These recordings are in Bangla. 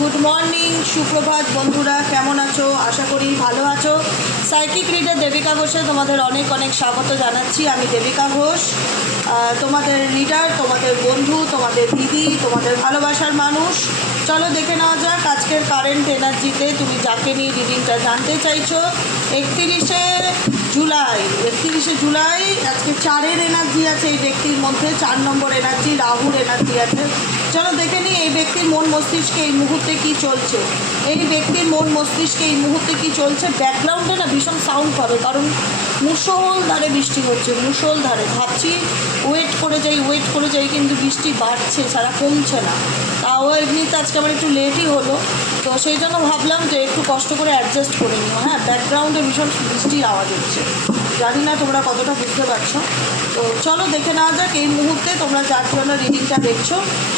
গুড মর্নিং সুপ্রভাত বন্ধুরা, কেমন আছো? আশা করি ভালো আছো। সাইকিক রিডার দেবিকা ঘোষে তোমাদের অনেক অনেক স্বাগত জানাচ্ছি। আমি দেবিকা ঘোষ তোমাদের রিডার তোমাদের বন্ধু, তোমাদের দিদি, তোমাদের ভালোবাসার মানুষ। চলো দেখে নেওয়া যাক আজকের কারেন্ট এনার্জিতে তুমি যাকে নিয়ে রিডিংটা জানতে চাইছো। একত্রিশে জুলাই একত্রিশে জুলাই, আজকে চারের এনার্জি আছে এই ব্যক্তির মধ্যে, চার নম্বর এনার্জি রাহুর এনার্জি আছে। চলো দেখে নিই এই ব্যক্তির মন মস্তিষ্কে এই মুহূর্তে কি চলছে। এই ব্যক্তির মন মস্তিষ্কে এই মুহূর্তে কি চলছে? ব্যাকগ্রাউন্ডে না ভীষণ সাউন্ড পাবে কারণ মুসল ধারে বৃষ্টি হচ্ছে মুসল ধারে। ভাবছি ওয়েট করে যাই ওয়েট করে যাই, কিন্তু বৃষ্টি বাড়ছে সারা কমছে না। তাও এমনিতে আজকে আমার একটু লেটই হলো। তো সেই জন্য ভাবলাম যে একটু কষ্ট করে অ্যাডজাস্ট করে নিও হ্যাঁ ব্যাকগ্রাউন্ডে ভীষণ বৃষ্টির আওয়াজ হচ্ছে। জানি না তোমরা কতটা বুঝতে পারছ। তো চলো দেখে নেওয়া যাক এই মুহূর্তে তোমরা যার জন্য রিডিংটা দেখছ,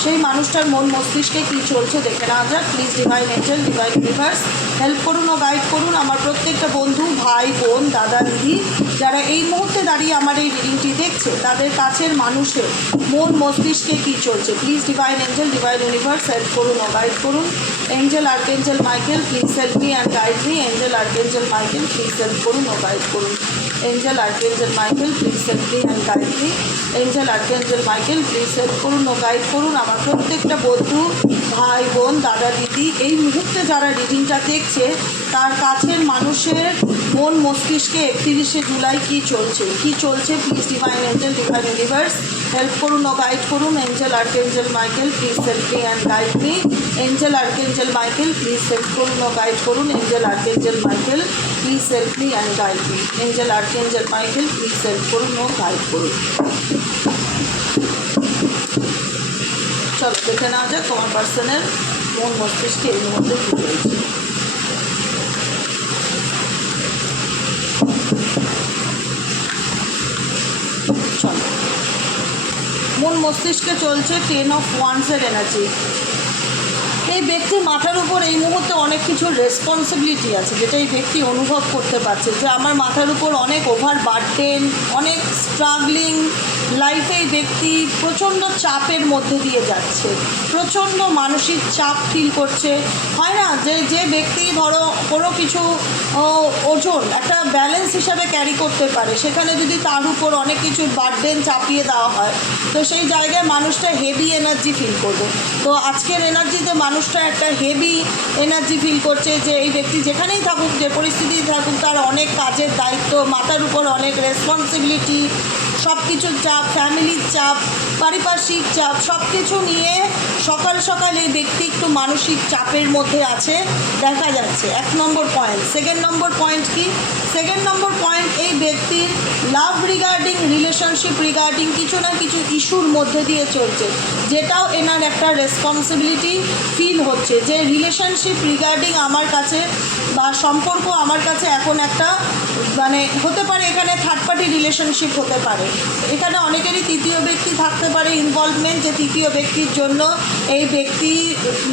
সেই মানুষটার মন মস্তিষ্কে কী চলছে দেখে নেওয়া যাক। Please divine angel divine universe help করুন ও গাইড করুন। আমার প্রত্যেকটা বন্ধু, ভাই, বোন, দাদা, দিদি, যারা এই মুহূর্তে দাঁড়িয়ে আমার এই রিডিংটি দেখছে, তাদের কাছের মানুষের মন মস্তিষ্কে কী চলছে? Please divine angel divine universe help করুন ও গাইড করুন। Angel archangel Michael please help me and guide me angel archangel Michael please help করুন ও গাইড করুন। Angel archangel Michael please help me and guide me angel archangel Michael please help করুন ও গাইড করুন। আমার প্রত্যেকটা বন্ধু, ভাই, বোন, দাদা, দিদি, এই মুহূর্তে যারা রিডিংটা দেখছে, তার কাছের মানুষের মন মস্তিষ্কে একত্রিশে জুলাই কি চলছে? কি চলছে? Please divine angel divine universe help করুন ও গাইড করুন angel archangel Michael please help me and guide me angel archangel Michael please help করুন ও গাইড করুন angel archangel Michael please help me and guide me angel archangel Michael please help করুন ও গাইড করুন। চলো দেখে নেওয়া যাক তোমার পার্সনের মন মস্তিষ্কে এই মুহূর্তে কী মন মস্তিষ্কে চলছে টেন অফ ওয়ান্সের এনার্জি এই ব্যক্তির মাথার উপর এই মুহূর্তে অনেক কিছু রেসপন্সিবিলিটি আছে, যেটা এই ব্যক্তি অনুভব করতে পারছে। যে আমার মাথার উপর অনেক ওভার বার্ডেন অনেক স্ট্রাগলিং লাইফে এই ব্যক্তি প্রচণ্ড চাপের মধ্যে দিয়ে যাচ্ছে। প্রচণ্ড মানসিক চাপ ফিল করছে। হয় না? যে যে ব্যক্তি ধরো কোনো কিছু ওজন একটা ব্যালেন্স হিসাবে ক্যারি করতে পারে। সেখানে যদি তার উপর অনেক কিছু বার্ডেন চাপিয়ে দেওয়া হয়, তো সেই জায়গায় মানুষটা হেভি এনার্জি ফিল করবে। তো আজকের এনার্জিতে মানুষটা একটা হেভি এনার্জি ফিল করছে যে, এই ব্যক্তি যেখানেই থাকুক, যে পরিস্থিতি থাকুক, তার অনেক কাজের দায়িত্ব, মাথার উপর অনেক রেসপন্সিবিলিটি সব কিছুর চাপ, ফ্যামিলির চাপ, পারিপার্শ্বিক চাপ সব কিছু নিয়ে সকাল সকাল এই ব্যক্তি একটু মানসিক চাপের মধ্যে আছে, দেখা যাচ্ছে। এক number point second number point কি? সেকেন্ড নম্বর পয়েন্ট এই ব্যক্তির লাভ রিগার্ডিং রিলেশনশিপ রিগার্ডিং কিছু না কিছু ইস্যুর মধ্যে দিয়ে চলছে, যেটাও এনার একটা রেসপন্সিবিলিটি ফিল হচ্ছে, যে রিলেশনশিপ রিগার্ডিং আমার কাছে বা সম্পর্ক আমার কাছে এখন একটা মানে হতে পারে এখানে থার্ড পার্টি রিলেশনশিপ হতে পারে। এখানে অনেকেরই তৃতীয় ব্যক্তি থাকতে পারে ইনভলভমেন্ট যে তৃতীয় ব্যক্তির জন্য এই ব্যক্তি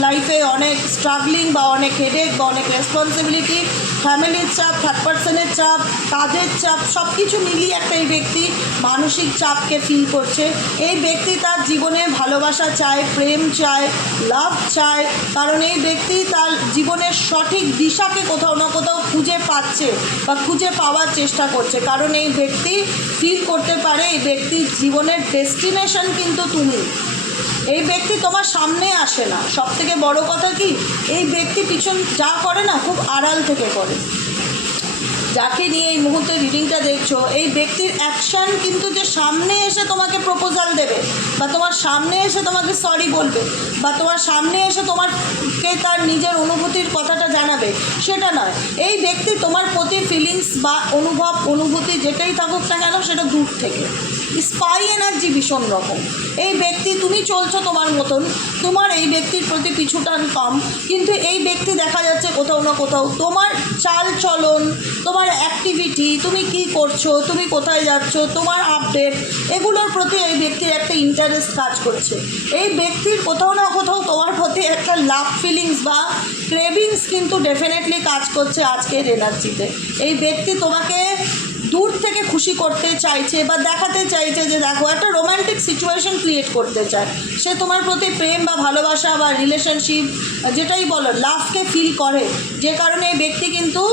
লাইফে অনেক স্ট্রাগলিং বা অনেক হেডেক বা অনেক রেসপন্সিবিলিটি ফ্যামিলির চাপ থার্ড পার্সনের চাপ, কাজের চাপ সব কিছু মিলিয়ে একটা এই ব্যক্তি মানসিক চাপকে ফিল করছে। এই ব্যক্তি তার জীবনে ভালোবাসা চায়, প্রেম চায় লাভ চায়, কারণ এই ব্যক্তি তার জীবনের সঠিক দিশাকে কোথাও না কোথাও খুঁজে পাচ্ছে বা খুঁজে পাওয়ার চেষ্টা করছে। কারণ এই ব্যক্তি ফিল করতে পারে, এই ব্যক্তির জীবনের ডেস্টিনেশন কিন্তু তুমি। এই ব্যক্তি তোমার সামনে আসে না। সব থেকে বড় কথা কি? এই ব্যক্তি পিছন যা করে না, খুব আড়াল থেকে করে। যাকে নিয়ে এই মুহূর্তে রিডিংটা দেখছ, এই ব্যক্তির অ্যাকশন কিন্তু যে সামনে এসে তোমাকে প্রপোজাল দেবে, বা তোমার সামনে এসে তোমাকে সরি বলবে, বা তোমার সামনে এসে তোমারকে তার নিজের অনুভূতির কথাটা জানাবে, সেটা নয়। এই ব্যক্তি তোমার প্রতি ফিলিংস বা অনুভব, অনুভূতি যেটাই থাকুক না কেন, সেটা দূর থেকে। স্পাই এনার্জি ভীষণ রকম। এই ব্যক্তি তুমি চলছো তোমার মতন, তোমার এই ব্যক্তির প্রতি পিছুটান কম, কিন্তু এই ব্যক্তি দেখা যাচ্ছে কোথাও না কোথাও তোমার চাল চলন, তোমার অ্যাক্টিভিটি তুমি কি করছ, তুমি কোথায় যাচ্ছ, তোমার আপডেট এগুলোর প্রতি এই ব্যক্তির একটা ইন্টারেস্ট কাজ করছে। এই ব্যক্তির কোথাও না কোথাও তোমার প্রতি একটা লাভ ফিলিংস বা ক্রেভিংস কিন্তু ডেফিনেটলি কাজ করছে আজকের এনার্জিতে এই ব্যক্তি তোমাকে দূর থেকে খুশি করতে চাইছে বা দেখাতে চাইছে যে দেখো, একটা রোম্যান্টিক সিচুয়েশন ক্রিয়েট করতে চায়। সে তোমার প্রতি প্রেম বা ভালোবাসা বা রিলেশনশিপ যেটাই বলো লাভকে ফিল করে। যে কারণে এই ব্যক্তি কিন্তু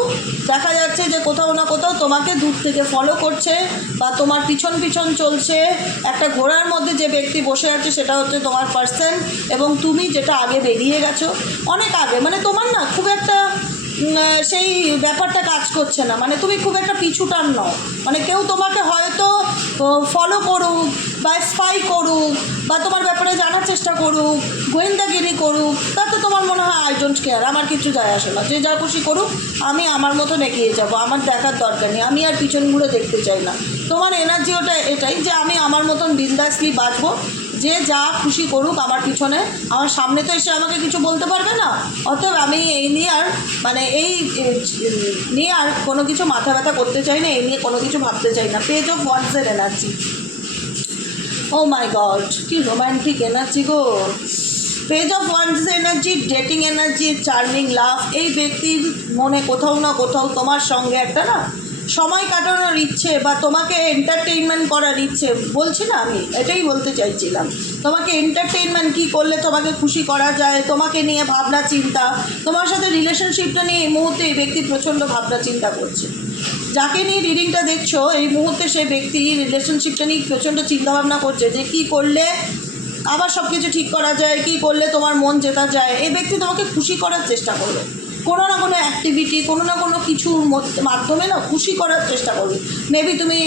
দেখা যাচ্ছে যে কোথাও না কোথাও তোমাকে দূর থেকে ফলো করছে বা তোমার পিছন পিছন চলছে। একটা ঘোড়ার মধ্যে যে ব্যক্তি বসে আছে, সেটা হচ্ছে তোমার পার্সন এবং তুমি যেটা আগে বেরিয়ে গেছো, অনেক আগে মানে তোমার না খুব একটা সেই ব্যাপারটা কাজ করছে না। মানে তুমি খুব একটা পিছুটান নও। মানে কেউ তোমাকে হয়তো ফলো করুক বা স্পাই করুক বা তোমার ব্যাপারে জানার চেষ্টা করুক, গোয়েন্দাগিরি করুক, তাতে তোমার মনে হয় আই ডোন্ট কেয়ার আমার কিছু যায় আসে না। যে যা খুশি করুক, আমি আমার মতন এগিয়ে যাব, আমার দেখার দরকার নেই, আমি আর পিছন ঘুরে দেখতে চাই না। তোমার এনার্জি ওটা এটাই যে আমি আমার মতন বিন্দাসলি বাঁচবো যে যা খুশি করুক আমার পিছনে, আমার সামনে তো এসে আমাকে কিছু বলতে পারবে না। অতএব আমি এই নিয়ে আর মানে এই নিয়ে আর কোনো কিছু মাথা ব্যথা করতে চাই না, এই নিয়ে কোনো কিছু ভাবতে চাই না। পেজ অফ ওয়ান্সের এনার্জি ও মাই গড কি romantic energy go. Page of wands energy dating energy charming love এই ব্যক্তির মনে কোথাও না কোথাও তোমার সঙ্গে একটা না সময় কাটানোর ইচ্ছে বা তোমাকে এন্টারটেইনমেন্ট করার ইচ্ছে, বলছি না আমি, এটাই বলতে চাইছিলাম। তোমাকে এন্টারটেইনমেন্ট কী করলে তোমাকে খুশি করা যায়, তোমাকে নিয়ে ভাবনা চিন্তা, তোমার সাথে রিলেশনশিপটা নিয়ে এই মুহূর্তে এই ব্যক্তি প্রচণ্ড ভাবনা চিন্তা করছে। যাকে নিয়ে রিডিংটা দেখছ, এই মুহূর্তে সেই ব্যক্তি রিলেশনশিপটা নিয়ে প্রচণ্ড চিন্তাভাবনা করছে যে কি করলে আবার সব কিছু ঠিক করা যায়, কি করলে তোমার মন জেতা যায়, এই ব্যক্তি তোমাকে খুশি করার চেষ্টা করবে কোনো না কোনো অ্যাক্টিভিটি কোনো না কোনো কিছুর মাধ্যমে না খুশি করার চেষ্টা করবে। মেবি তুমি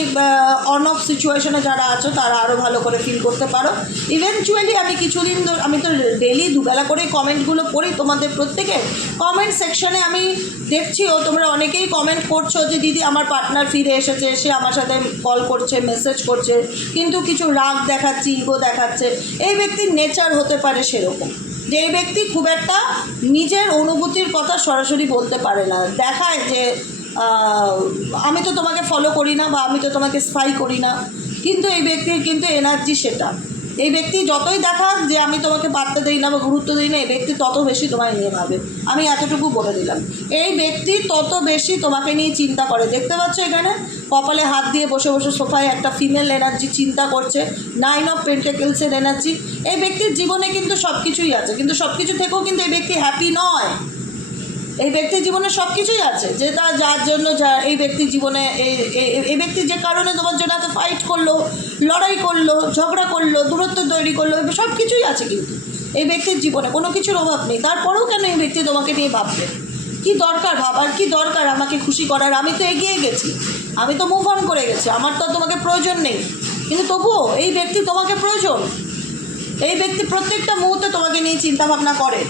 অন অফ সিচুয়েশনে যারা আছো, তারা আরও ভালো করে ফিল করতে পারো। ইভেনচুয়ালি আমি কিছুদিন আমি তো ডেলি দুবেলা করে কমেন্টগুলো পড়ি তোমাদের প্রত্যেকে। কমেন্ট সেকশনে আমি দেখছিও তোমরা অনেকেই কমেন্ট করছ যে, দিদি, আমার পার্টনার ফিরে এসেছে, সে আমার সাথে কল করছে মেসেজ করছে, কিন্তু কিছু রাগ দেখাচ্ছে ইগো দেখাচ্ছে। এই ব্যক্তির নেচার হতে পারে সেরকম। যে ব্যক্তি খুব একটা নিজের অনুভূতির কথা সরাসরি বলতে পারে না। দেখায় যে আমি তো তোমাকে ফলো করি না বা আমি তো তোমাকে স্পাই করি না। কিন্তু এই ব্যক্তির কিন্তু এনার্জি সেটা। এই ব্যক্তি যতই দেখাক যে আমি তোমাকে পাত্তা দিই না বা গুরুত্ব দিই না, এই ব্যক্তি তত বেশি তোমায় নিয়ে ভাবে। আমি এতটুকু বলে দিলাম। এই ব্যক্তি তত বেশি তোমাকে নিয়ে চিন্তা করে। দেখতে পাচ্ছ এখানে কপালে হাত দিয়ে বসে বসে সোফায় একটা ফিমেল এনার্জি চিন্তা করছে নাইন অফ পেন্টেকেলসের এনার্জি এই ব্যক্তির জীবনে কিন্তু সব কিছুই আছে, কিন্তু সব কিছু থেকেও কিন্তু এই ব্যক্তি হ্যাপি নয়। এই ব্যক্তির জীবনে সব কিছুই আছে, যে তার যার জন্য যা এই ব্যক্তির জীবনে এই ব্যক্তি যে কারণে তোমার জন্য এত ফাইট করল, লড়াই করল, ঝগড়া করল, দূরত্ব তৈরি করল সব কিছুই আছে কিন্তু। এই ব্যক্তির জীবনে কোনো কিছুর অভাব নেই, তারপরেও কেন এই ব্যক্তি তোমাকে নিয়ে ভাববে? কি দরকার ভাবার, কি দরকার আমাকে খুশি করার? আমি তো এগিয়ে গেছি। আমি তো মুভ অন করে গেছি, আমার তো তোমাকে প্রয়োজন নেই। কিন্তু তবুও এই ব্যক্তি তোমাকে প্রয়োজন। এই ব্যক্তি প্রত্যেকটা মুহূর্তে তোমাকে নিয়ে চিন্তা ভাবনা করে।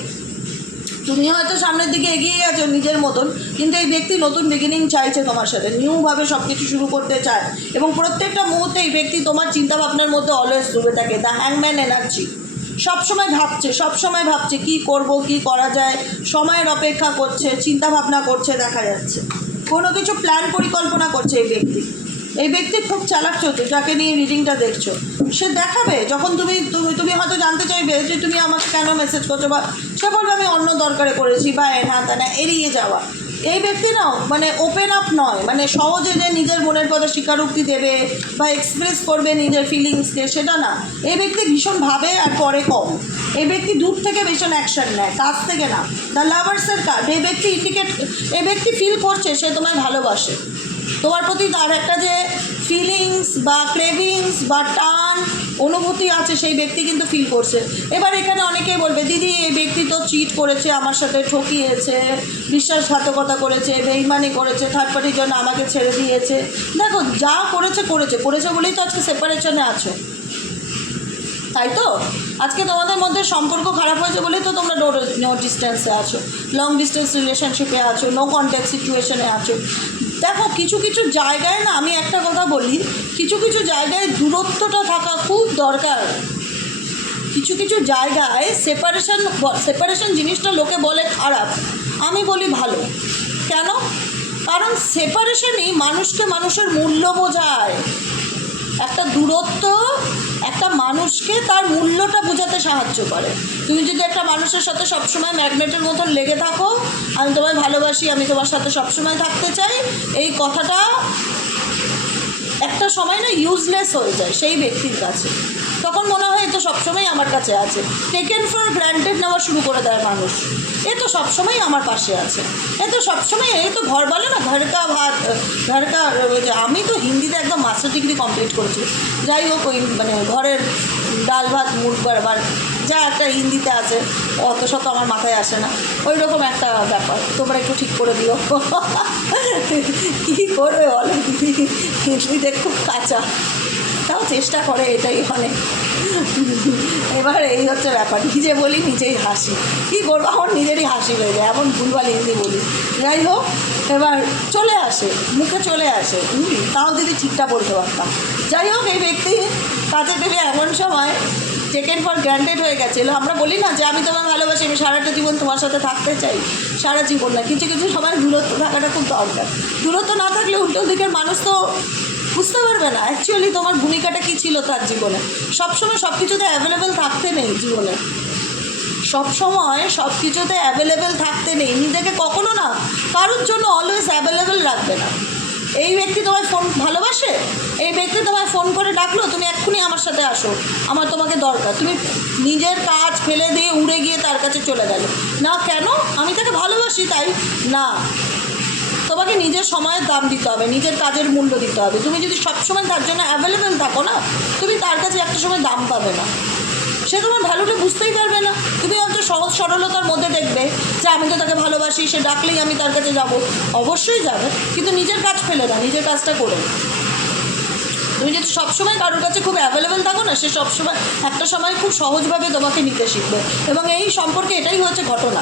তুমি হয়তো সামনের দিকে এগিয়ে গেছো নিজের মতন, কিন্তু এই ব্যক্তি নতুন বিগিনিং চাইছে তোমার সাথে নিউভাবে সব কিছু শুরু করতে চায়। এবং প্রত্যেকটা মুহূর্তে এই ব্যক্তি তোমার চিন্তা ভাবনার মধ্যে অলওয়েজ ডুবে থাকে দ্য হ্যাংম্যান এনার্জি সবসময় ভাবছে সবসময় ভাবছে কি করব, কি করা যায়, সময়ের অপেক্ষা করছে চিন্তা ভাবনা করছে, দেখা যাচ্ছে। কোনো কিছু প্ল্যান পরিকল্পনা করছে এই ব্যক্তি। এই ব্যক্তি খুব চালাক চতুর যাকে নিয়ে রিডিংটা দেখছ। সে দেখাবে, যখন তুমি তুমি হয়তো জানতে চাইবে যে তুমি আমাকে কেন মেসেজ করছ বা সে বলবে, আমি অন্য দরকারে করেছি বা এ না তা না এড়িয়ে যাওয়া। এই ব্যক্তি নাও মানে ওপেন আপ নয়। মানে সহজে যে নিজের মনের কথা স্বীকারোক্তি দেবে বা এক্সপ্রেস করবে নিজের ফিলিংসকে সেটা না। এই ব্যক্তি ভীষণ ভাবে আর পরে কম। এই ব্যক্তি দূর থেকে ভীষণ অ্যাকশন নেয়, কাছ থেকে না। দ্য লাভার্সের কার্ড এই ব্যক্তি ইন্ডিকেট এই ব্যক্তি ফিল করছে, সে তোমায় ভালোবাসে। তোমার প্রতি তার একটা যে ফিলিংস বা ক্রেভিংস বা টান অনুভূতি আছে, সেই ব্যক্তি কিন্তু ফিল করছে। এবার এখানে অনেকেই বলবে, দিদি, এই ব্যক্তি তো চিট করেছে, আমার সাথে ঠকিয়েছে, বিশ্বাসঘাতকতা করেছে, বেইমানি করেছে থার্ড পার্টির জন্য আমাকে ছেড়ে দিয়েছে। দেখো, যা করেছে করেছে। করেছে বলেই তো আজকে সেপারেশনে আছো। তাই তো? আজকে তোমাদের মধ্যে সম্পর্ক খারাপ হয়েছে বলেই তো তোমরা নো ডিস্টেন্সে আছো। লং ডিস্টেন্স রিলেশনশিপে আছো নো কন্ট্যাক্ট সিচুয়েশনে আছো। দেখো, কিছু কিছু জায়গায় না, আমি একটা কথা বলি, কিছু কিছু জায়গায় দূরত্বটা থাকা খুব দরকার। কিছু কিছু জায়গায় সেপারেশন সেপারেশন জিনিসটা লোকে বলে খারাপ। আমি বলি ভালো। কেন? কারণ সেপারেশনই মানুষকে মানুষের মূল্য বোঝায়। একটা দূরত্ব, একটা মানুষকে তার মূল্যটা বোঝাতে সাহায্য করে। তুমি যদি একটা মানুষের সাথে সবসময় ম্যাগনেটের মতন লেগে থাকো, আমি তোমায় ভালোবাসি, আমি তোমার সাথে সবসময় থাকতে চাই, এই কথাটা একটা সময় না ইউজলেস হয়ে যায় সেই ব্যক্তির কাছে। তখন মনে হয় এ তো সবসময় আমার কাছে আছে। টেকেন ফর গ্র্যান্টেড নেওয়া শুরু করে দেয় মানুষ। এ তো সবসময় আমার পাশে আছে। এ তো সবসময় এ তো ঘর বলে না ঘর কা ভাত ঘর কা আমি তো হিন্দিতে একদম মাস্টার ডিগ্রি কমপ্লিট করেছি। যাই হোক, ওই মানে ঘরের ডাল ভাত মুখ বারবার যা একটা হিন্দিতে আছে, অত শত আমার মাথায় আসে না। ওই রকম একটা ব্যাপার। তোমরা একটু ঠিক করে দিও। কী করবে বলো? দিদি হিন্দিতে খুব কাঁচা। তাও চেষ্টা করে এটাই অনেক এবার এই হচ্ছে ব্যাপার, নিজে বলি, নিজেই হাসি। কী করব? আমার নিজেরই হাসি হয়ে যায়, এমন ভুলভাল হিন্দি বলি। যাই হোক, এবার চলে আসে, মুখে চলে আসে। তাও যদি ঠিকটা বলতে পারতাম। যাই হোক, এই ব্যক্তি কাছে দেবে এমন সময় টেকেন ফর গ্রান্টেড হয়ে গেছিল আমরা বলি না যে, আমি তোমায় ভালোবাসি, আমি সারাটা জীবন তোমার সাথে থাকতে চাই। সারা জীবন না। কিছু কিছু সময় দূরত্ব থাকাটা খুব দরকার। দূরত্ব না থাকলে উল্টো দিকের মানুষ তো বুঝতে পারবে না। অ্যাকচুয়ালি তোমার ভূমিকাটা কী ছিল তার জীবনে? সবসময় সব কিছুতে অ্যাভেলেবেল থাকতে নেই জীবনে। সব সময় সব কিছুতে অ্যাভেলেবেল থাকতে নেই। নিজেকে কখনো না, কারোর জন্য অলওয়েজ অ্যাভেলেবেল রাখবে না। এই ব্যক্তি তোমায় ফোন ভালোবাসে? এই ব্যক্তি তোমায় ফোন করে ডাকলো, তুমি এক্ষুনি আমার সাথে আসো। আমার তোমাকে দরকার। তুমি নিজের কাজ ফেলে দিয়ে উড়ে গিয়ে তার কাছে চলে গেলে। না, কেন? আমি তাকে ভালোবাসি, তাই? না। তোমাকে নিজের সময়ের দাম দিতে হবে, নিজের কাজের মূল্য দিতে হবে। তুমি যদি সবসময় তার জন্য অ্যাভেলেবেল থাকো না, তুমি তার কাছে একটা সময় দাম পাবে না। সে তোমার ভ্যালুটা বুঝতেই পারবে না। তুমি হয়তো সহজ সরলতার মধ্যে দেখবে যে আমি তো তাকে ভালোবাসি, সে ডাকলেই আমি তার কাছে যাব। অবশ্যই যাবে, কিন্তু নিজের কাজ ফেলে না নিজের কাজটা করে তুমি যদি সবসময় কারোর কাছে খুব অ্যাভেলেবেল থাকো না, সে সবসময়, একটা সময় খুব সহজভাবে তোমাকে নিতে শিখবে। এবং এই সম্পর্কে এটাই হচ্ছে ঘটনা।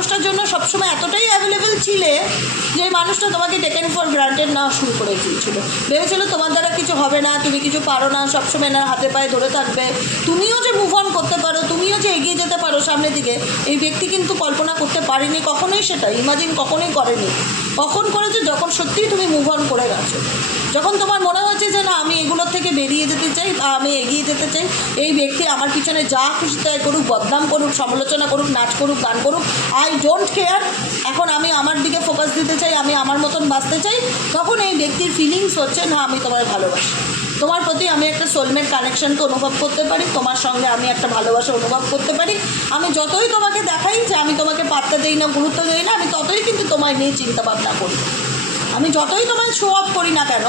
মানুষটার জন্য সবসময় এতটাই অ্যাভেলেবেল ছিলে যে মানুষটা তোমাকে টেকেন ফর গ্রান্টেড নেওয়া শুরু করে দিয়েছিল। ভেবেছিল তোমার দ্বারা কিছু হবে না, তুমি কিছু পারো না, সবসময় না হাতে পায়ে ধরে থাকবে। তুমিও যে মুভ অন করতে পারো, তুমিও যে এগিয়ে যেতে পারো সামনের দিকে, এই ব্যক্তি কিন্তু কল্পনা করতে পারিনি, কখনোই সেটা ইমাজিন কখনোই করেনি। কখন করেছ, যখন সত্যিই তুমি মুভ অন করে গেছো। যখন তোমার মনে হয়েছে যে না, আমি এগুলোর থেকে বেরিয়ে যেতে চাই বা আমি এগিয়ে যেতে চাই, এই ব্যক্তি আমার পিছনে যা খুশি তাই করুক, বদনাম করুক, সমালোচনা করুক, নাচ করুক, গান করুক আই ডোন্ট কেয়ার এখন আমি আমার দিকে ফোকাস দিতে চাই, আমি আমার মতন বাঁচতে চাই, তখন এই ব্যক্তির ফিলিংস হচ্ছে, না, আমি তোমায় ভালোবাসি। তোমার প্রতি আমি একটা সোলমেট কানেকশনকে অনুভব করতে পারি, তোমার সঙ্গে আমি একটা ভালোবাসা অনুভব করতে পারি। আমি যতই তোমাকে দেখাই যে আমি তোমাকে পাত্তা দিই না, গুরুত্ব দিই না, আমি ততই কিন্তু তোমায় নিয়ে চিন্তাভাবনা করি। আমি যতই তোমায় শো অফ করি না কেন,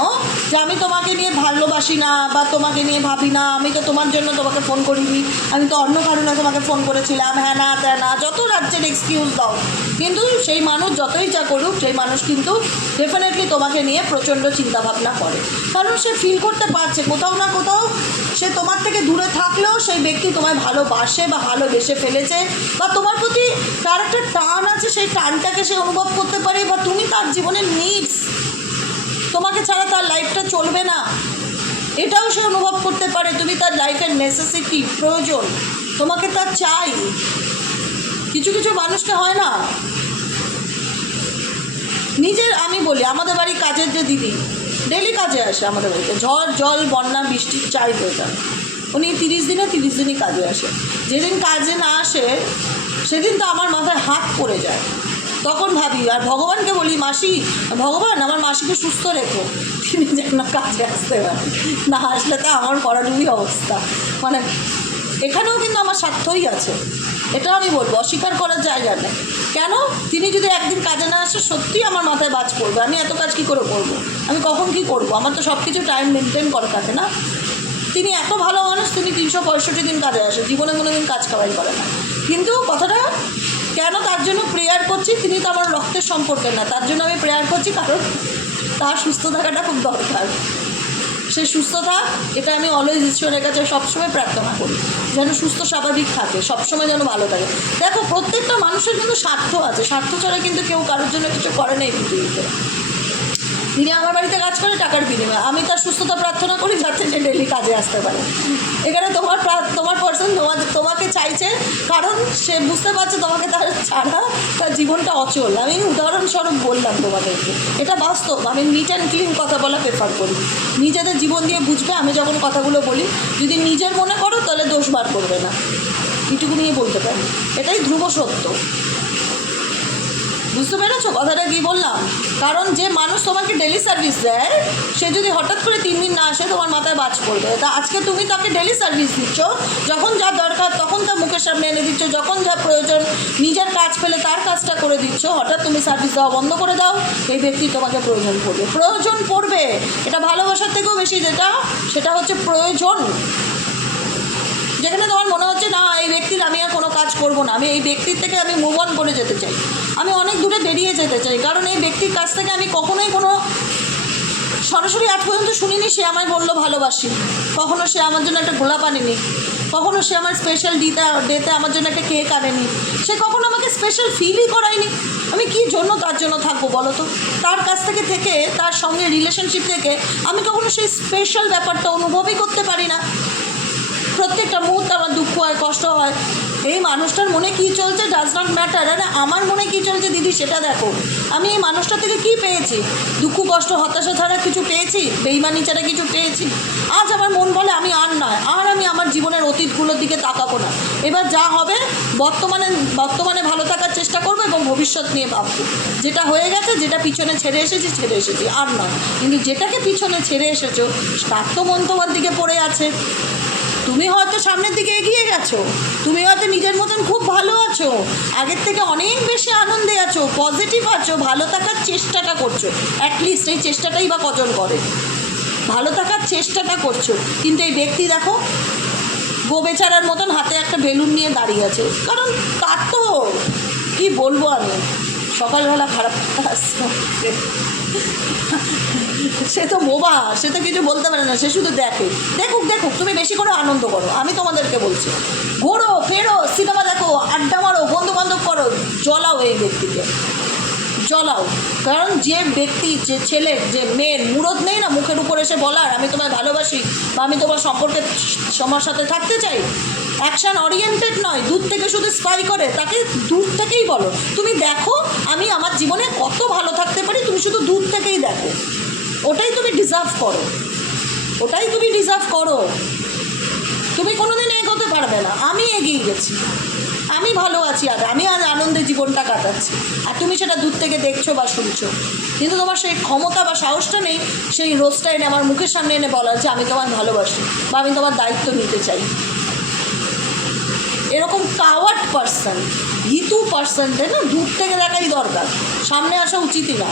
যে আমি তোমাকে নিয়ে ভালোবাসি না বা তোমাকে নিয়ে ভাবি না, আমি তো তোমার জন্য তোমাকে ফোন করিনি, আমি তো অন্য কারণে তোমাকে ফোন করেছিলাম হ্যাঁ না, ত্যাঁ না, যত রাজ্যের এক্সকিউজ দাও। কিন্তু সেই মানুষ যতই যা করুক, সেই মানুষ কিন্তু ডেফিনেটলি তোমাকে নিয়ে প্রচণ্ড চিন্তাভাবনা করে। কারণ সে ফিল করতে পারছে, কোথাও না কোথাও সে তোমার থেকে দূরে থাকলেও সেই ব্যক্তি তোমায় ভালোবাসে বা ভালোবেসে ফেলেছে বা তোমার প্রতি তার একটা টান আছে, সেই টানটাকে সে অনুভব করতে পারে বা তুমি তার জীবনের নিডস তোমাকে ছাড়া তার লাইফটা চলবে না। এটাও সে অনুভব করতে পারে, তুমি তার লাইফের নেসেসিটি প্রয়োজন। তোমাকে তার চাই। কিছু কিছু মানুষকে হয় না। নিজের আমি বলি, আমাদের বাড়ি কাজের যে দিদি ডেলি কাজে আসে আমাদের বাড়িতে। ঝড়, জল, বন্যা বৃষ্টির চাই প্রয়োজন উনি তিরিশ দিনে তিরিশ দিনই কাজে আসে। যেদিন কাজে না আসে, সেদিন তো আমার মাথায় হাত পড়ে যায়। তখন ভাবি, আর ভগবানকে বলি, মাসি, ভগবান, আমার মাসিকে সুস্থ রেখো। তিনি যেন কাজে আসতে পারে না আসলে তো আমার করাডুবি অবস্থা। মানে এখানেও কিন্তু আমার স্বার্থই আছে। এটা আমি বলব, অস্বীকার করার জায়গা নেই। কেন? তিনি যদি একদিন কাজে না আসে, সত্যিই আমার মাথায় বাজ পড়বে। আমি এত কাজ কী করে করব। আমি কখন কি করব? আমার তো সব কিছু টাইম মেনটেন করা থাকে না। তিনি এত ভালো মানুষ, তিনি তিনশো পঁয়ষট্টি দিন কাজে আসে। জীবনে কোনো দিন কাজ কামাই করে না। কিন্তু কথাটা কেন তার জন্য প্রেয়ার করছি? তিনি তো আমার রক্তের সম্পর্কে না। তার জন্য আমি প্রেয়ার করছি কারণ তার সুস্থ থাকাটা খুব দরকার। সে সুস্থ থাক এটা আমি অলওয়েজ ঈশ্বরের কাছে সবসময় প্রার্থনা করি। যেন সুস্থ স্বাভাবিক থাকে, সবসময় যেন ভালো থাকে। দেখো, প্রত্যেকটা মানুষের কিন্তু স্বার্থ আছে। স্বার্থ ছাড়া কিন্তু কেউ কারোর জন্য কিছু করে না এই পৃথিবীতে। তিনি আমার বাড়িতে কাজ করে, টাকার বিনিময়ে আমি তার সুস্থতা প্রার্থনা করি যাতে সে ডেলি কাজে আসতে পারে। এখানে তোমার তোমার পার্সন তোমাকে চাইছে, কারণ সে বুঝতে পারছে তোমাকে তার ছাড়া তার জীবনটা অচল। আমি উদাহরণস্বরূপ বললাম তোমাদেরকে, এটা বাস্তব। আমি নিট অ্যান্ড ক্লিন কথা বলা প্রেফার করি। নিজেদের জীবন দিয়ে বুঝবে, আমি যখন কথাগুলো বলি, যদি নিজের মনে করো, তাহলে দোষ বার করবে না। এটুকু নিয়ে বলতে পারি। এটাই ধ্রুব সত্য। বুঝতে পেরেছ? কথাটা কি বললাম? কারণ যে মানুষ তোমাকে ডেলি সার্ভিস দেয়, সে যদি হঠাৎ করে তিন দিন না আসে, তোমার মাথায় বাজ পড়বে। তা আজকে তুমি তাকে ডেলি সার্ভিস দিচ্ছ, যখন যা দরকার, তখন তার মুখের সামনে এনে দিচ্ছ, যখন যা প্রয়োজন, নিজের কাজ পেলে তার কাজটা করে দিচ্ছ, হঠাৎ তুমি সার্ভিস দেওয়া বন্ধ করে দাও, এই ব্যক্তি তোমাকে প্রয়োজন পড়বে। প্রয়োজন পড়বে। এটা ভালোবাসার থেকেও বেশি যেটা, সেটা হচ্ছে প্রয়োজন। যেখানে তোমার মনে হচ্ছে, না, এই ব্যক্তির আমি আর কোনো কাজ করব না। আমি এই ব্যক্তির থেকে আমি মুভ অন করে যেতে চাই। আমি অনেক দূরে বেরিয়ে যেতে চাই, কারণ এই ব্যক্তির কাছ থেকে আমি কখনোই কোনো সরাসরি আজ পর্যন্ত শুনিনি, সে আমায় বলল, ভালোবাসি। কখনো সে আমার জন্য একটা গোলাপ আনেনি। কখনো সে আমার স্পেশাল ডিতে ডেতে আমার জন্য একটা কেক আনেনি। সে কখনো আমাকে স্পেশাল ফিলই করায়নি। আমি কি জন্য তার জন্য থাকব বলো তো? তার কাছ থেকে থেকে, তার সঙ্গে রিলেশনশিপ থেকে, আমি কখনো সেই স্পেশাল ব্যাপারটা অনুভবই করতে পারি না। প্রত্যেকটা মুহূর্তে আমার দুঃখ হয়, কষ্ট হয়। এই মানুষটার মনে কি চলছে ডাজ নট ম্যাটার আরে আমার মনে কি চলছে দিদি সেটা দেখো। আমি এই মানুষটা থেকে কি পেয়েছি? দুঃখ, কষ্ট, হতাশা ছাড়া কিছু পেয়েছি? বেইমানি ছাড়া কিছু পেয়েছি? আজ আমার মন বলে আমি আর নয়। আর আমি আমার জীবনের অতীতগুলোর দিকে তাকাবো না। এবার যা হবে, বর্তমানে বর্তমানে ভালো থাকার চেষ্টা করব এবং ভবিষ্যৎ নিয়ে ভাববো। যেটা হয়ে গেছে, যেটা পিছনে ছেড়ে এসেছি ছেড়ে এসেছি, আর নয়। কিন্তু যেটাকে পিছনে ছেড়ে এসেছ, তার তো মন তোমার দিকে পড়ে আছে। তুমি হয়তো সামনের দিকে এগিয়ে গেছো। তুমি হয়তো নিজের মতন খুব ভালো আছো। আগের থেকে অনেক বেশি আনন্দে আছো পজিটিভ আছো, ভালো থাকার চেষ্টাটা করছ। অ্যাটলিস্ট এই চেষ্টাটাই বা কজন করে? ভালো থাকার চেষ্টাটা করছ। কিন্তু এই ব্যক্তি দেখো গো বেচারার মতন হাতে একটা বেলুন নিয়ে দাঁড়িয়ে আছে। কারণ তার তো, কী বলব আমি? সকালবেলা খারাপ সে তো বোবা, সে তো কিছু বলতে পারে না, সে শুধু দেখে। দেখুক দেখুক, তুমি বেশি করে আনন্দ করো, আমি তোমাদেরকে বলছি। ঘোরো, ফেরো, সিনেমা দেখো, আড্ডা মারো বন্ধু বান্ধব করো, জ্বলাও এই ব্যক্তিকে। জ্বলাও। কারণ যে ব্যক্তি, যে ছেলের যে মেয়ের মুরদ নেই না মুখের উপর এসে বলার, আমি তোমায় ভালোবাসি বা আমি তোমার সম্পর্কে তোমার সাথে থাকতে চাই অ্যাকশন ওরিয়েন্টেড নয়, দূর থেকে শুধু স্পাই করে, তাকে দূর থেকেই বলো। তুমি দেখো, আমি আমার জীবনে কত ভালো থাকতে পারি, তুমি শুধু দূর থেকেই দেখো। ওটাই তুমি ডিজার্ভ করো। ওটাই তুমি ডিজার্ভ করো। তুমি কোনো দিন এগোতে পারবে না। আমি এগিয়ে গেছি। আমি ভালো আছি আর আমি আজ আনন্দে জীবনটা কাটাচ্ছি। আর তুমি সেটা দূর থেকে দেখছ বা শুনছো। কিন্তু তোমার সেই ক্ষমতা বা সাহসটা নেই, সেই রোজটা এনে আমার মুখের সামনে এনে বলার যে আমি তোমার ভালোবাসি বা আমি তোমার দায়িত্ব নিতে চাই। এরকম কাওয়ার্ড পার্সন ভীতু পার্সনদের না? দূর থেকে দেখাই দরকার। সামনে আসা উচিতই না।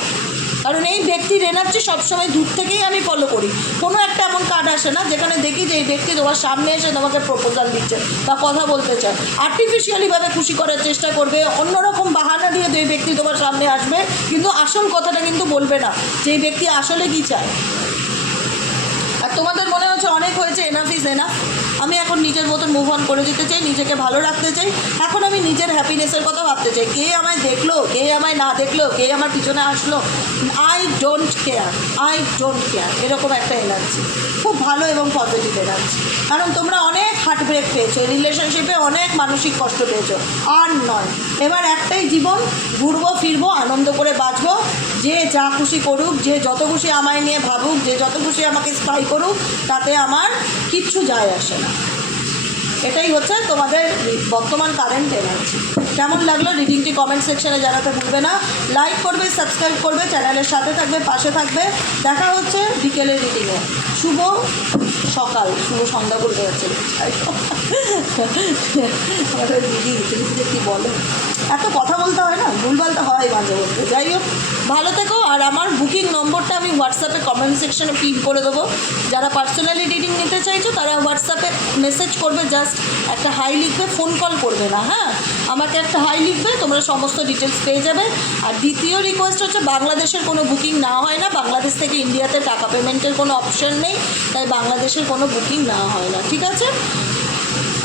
কারণ এই ব্যক্তির এনার্জি সবসময় দূর থেকেই আমি ফলো করি। কোনো একটা এমন কার্ড আসে না, যেখানে দেখি যে এই ব্যক্তি তোমার সামনে এসে তোমাকে প্রপোজাল দিচ্ছে বা কথা বলতে চায়। আর্টিফিশিয়ালিভাবে খুশি করার চেষ্টা করবে, অন্যরকম বাহানা দিয়ে এই ব্যক্তি তোমার সামনে আসবে, কিন্তু আসল কথাটা কিন্তু বলবে না যে এই ব্যক্তি আসলে কী চায়। আর তোমাদের মনে হচ্ছে অনেক হয়েছে এনাফ ইজ এনাফ আমি এখন নিজের মতন মুভ অন করে দিতে চাই, নিজেকে ভালো রাখতে চাই। এখন আমি নিজের হ্যাপিনেসের কথা ভাবতে চাই। কে আমায় দেখল, কে আমায় না দেখল, কে আমার পিছনে আসলো? I don't care I don't care এরকম একটা এনার্জি খুব ভালো এবং পজিটিভ এনার্জি কারণ তোমরা অনেক হার্ট ব্রেক পেয়েছ রিলেশনশিপে অনেক মানসিক কষ্ট পেয়েছ। আর নয়। এবার একটাই জীবন ঘুরবো, ফিরবো, আনন্দ করে বাঁচবো। যে যা খুশি করুক, যে যত খুশি আমায় নিয়ে ভাবুক, যে যত খুশি আমাকে স্পাই করুক, তাতে আমার কিচ্ছু যায় আসে না। এটাই হচ্ছে তোমাদের বর্তমান কারেন্ট এনার্জি কেমন লাগল রিডিংটি কমেন্ট সেকশনে জানাতে ভুলবে না। লাইক করবে সাবস্ক্রাইব করবে চ্যানেলের সাথে থাকবে, পাশে থাকবে। দেখা হচ্ছে বিকেলের রিডিংয়ে শুভ সকাল, শুভ সন্ধ্যা বলতে যাচ্ছে। বলে এত কথা বলতে হয় না, ভুলভাল তো হয় মাঝে মধ্যে। যাই হোক, ভালো থেকো, আর আমার বুকিং নম্বরটা আমি হোয়াটসঅ্যাপে কমেন্ট সেকশনে পিন করে দেবো। যারা পার্সোনালি রিডিং নিতে চাইছো, তারা হোয়াটসঅ্যাপে মেসেজ করবে জাস্ট একটা হাই লিখবে ফোন কল করবে না হ্যাঁ? আমাকে একটা হাই লিখবে, তোমরা সমস্ত ডিটেলস পেয়ে যাবে। আর দ্বিতীয় রিকোয়েস্ট হচ্ছে, বাংলাদেশের কোনো বুকিং না হয় না, বাংলাদেশ থেকে ইন্ডিয়াতে টাকা পেমেন্টের কোনো অপশন নেই, তাই বাংলাদেশের কোনো বুকিং না হয় না, ঠিক আছে?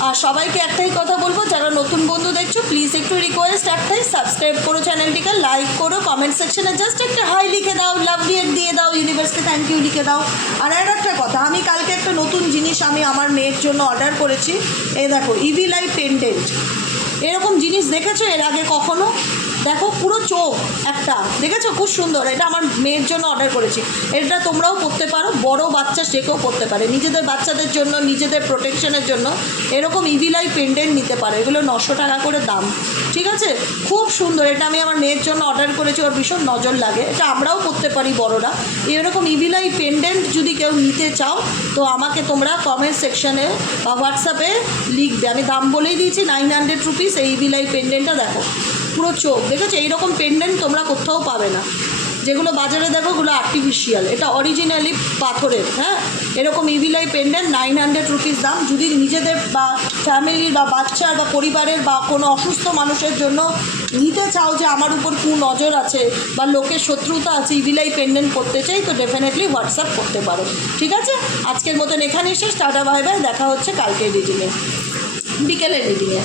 আর সবাইকে একটাই কথা বলব, যারা নতুন বন্ধু দেখছ প্লিজ একটু রিকোয়েস্ট একটাই সাবস্ক্রাইব করো চ্যানেলটিকে লাইক করো কমেন্ট সেকশনে জাস্ট একটা হাই লিখে দাও লাভ রিয়েট দিয়ে দাও ইউনিভার্সকে থ্যাংক ইউ লিখে দাও। আর আর একটা কথা, আমি কালকে একটা নতুন জিনিস আমি আমার মেয়ের জন্য অর্ডার করেছি এ দেখো ইভি লাইফ পেন্ডেন্ট এরকম জিনিস দেখেছ এর আগে কখনো? দেখো পুরো চোখ একটা, দেখেছ? খুব সুন্দর, এটা আমার মেয়ের জন্য অর্ডার করেছি। এটা তোমরাও করতে পারো, বড় বাচ্চা সে কেউ করতে পারে। নিজেদের বাচ্চাদের জন্য, নিজেদের প্রোটেকশনের জন্য এরকম ইভিলাই পেন্ডেন্ট নিতে পারে। এগুলো নশো টাকা করে দাম, ঠিক আছে? খুব সুন্দর, এটা আমি আমার মেয়ের জন্য অর্ডার করেছি, ওর ভীষণ নজর লাগে। এটা আমরাও করতে পারি বড়রা। এরকম ইভিলাই পেন্ডেন্ট যদি কেউ নিতে চাও, তো আমাকে তোমরা কমেন্ট সেকশনে বা হোয়াটসঅ্যাপে লিখবে। আমি দাম বলেই দিয়েছি নাইন হান্ড্রেড রুপিস এই ইভিলাই পেন্ডেন্টটা দেখো। পুরো চোখ। দেখেছ? এইরকম পেন্ডেন্ট তোমরা কোথাও পাবে না। যেগুলো বাজারে দেখো, ওগুলো আর্টিফিশিয়াল এটা অরিজিনালি পাথরের হ্যাঁ? এরকম evil eye pendant nine hundred rupees দাম। যদি নিজেদের বা ফ্যামিলির বা বাচ্চার বা পরিবারের বা কোনো অসুস্থ মানুষের জন্য নিতে চাও যে আমার উপর কু নজর আছে বা লোকের শত্রুতা আছে ইভিলাই পেন্ডেন্ট করতে চাই, তো ডেফিনেটলি হোয়াটসঅ্যাপ করতে পারো। ঠিক আছে? আজকের মতন এখানে শেষ। টাটা বাই বাই দেখা হচ্ছে কালকে রিডিংয়ে বিকেলের রিডিংয়ে